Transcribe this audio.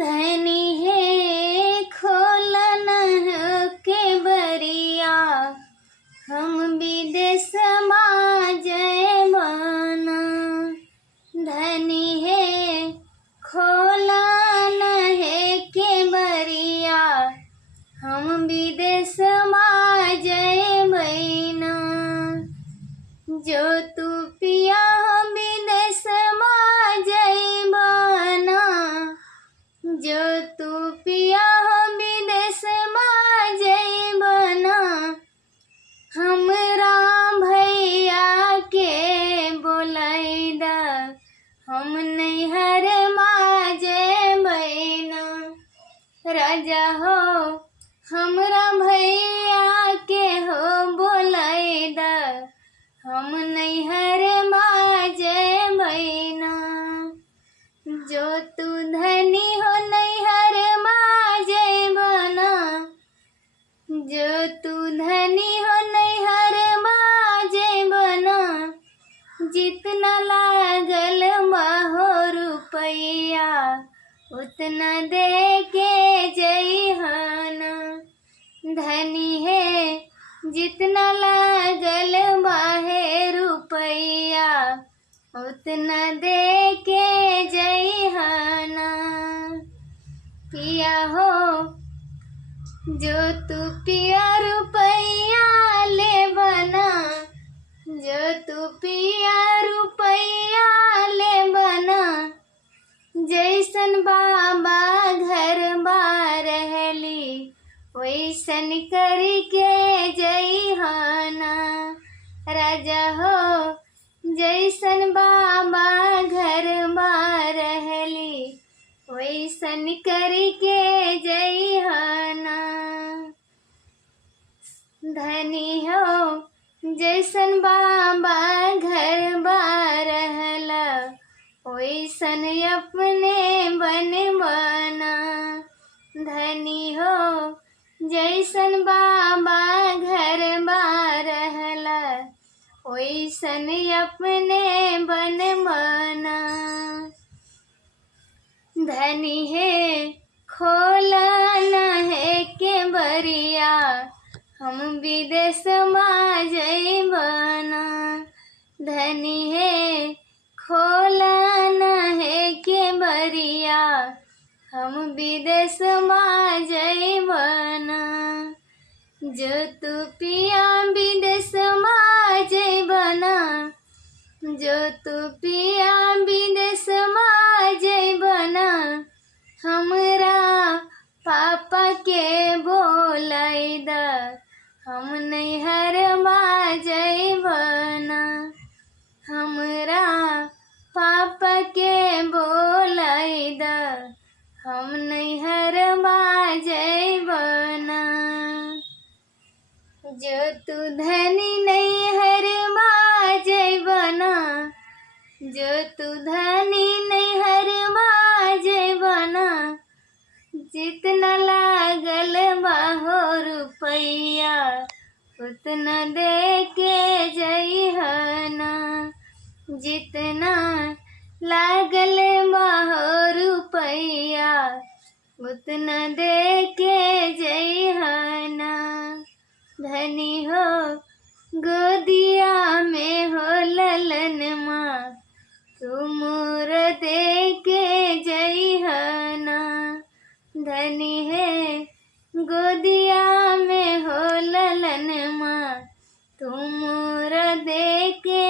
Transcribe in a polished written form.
धनी है खोलन के बरिया, हम विदेश जय बना। धनी है खोलन है के बरिया, हम विदेश जय बना। जो तू पिया विदेश जय बना, जो तू पिया विदेश जय बना। हमरा भैया के बोलैदा, हम नैहर जय बना। राजा हो हमरा भैया के हो बोलैदा, हम नैहर जय बना। जो तू धनी हो नैहर जय बना, जो तू धनी हो नैहर जय बना। जितना लागल हो रुपैया, उतना दे के जइहना। धनी है जितना लागल है रुपैया, उतना दे के जइहना। पिया हो जो तू पिया रुपैया ले बना, जो तू पिया रुपैया ले बना। जैसन बाबा घर रहली, वैसन करके जइहना। राजा हो जैसन बाबा घर रहली, वैसन करके जइहना। धनी हो जैसन बाबा घर रहला, वैसन अपने बना। धनी हो जैसन बाबा घर रहला, वैसन अपने बना। धनी है खोलन है के बरिया, हम विदेश जय बना। धनी है खोलन है के बरिया, हम विदेश जय बना। जो तू पिया विदेश जय बना, जो तू पिया विदेश जय बना। हमरा पापा के बोलैदा, हम नैहर जय बना। हमरा पापा के बोलैदा, हम नैहर जय बना। जो तू धनी नैहर जय बना, जो तू धनी नैहर जय बना। जितना लागल हो रुपैया, उतना दे के जइहना। जितना लागल हो रुपैया, उतना दे के जइहना। धनी हो गोदिया में हो ललन माँ, तू मोर दे के जइहना। धनी है गोदिया में हो ललन माँ, तू मोर दे के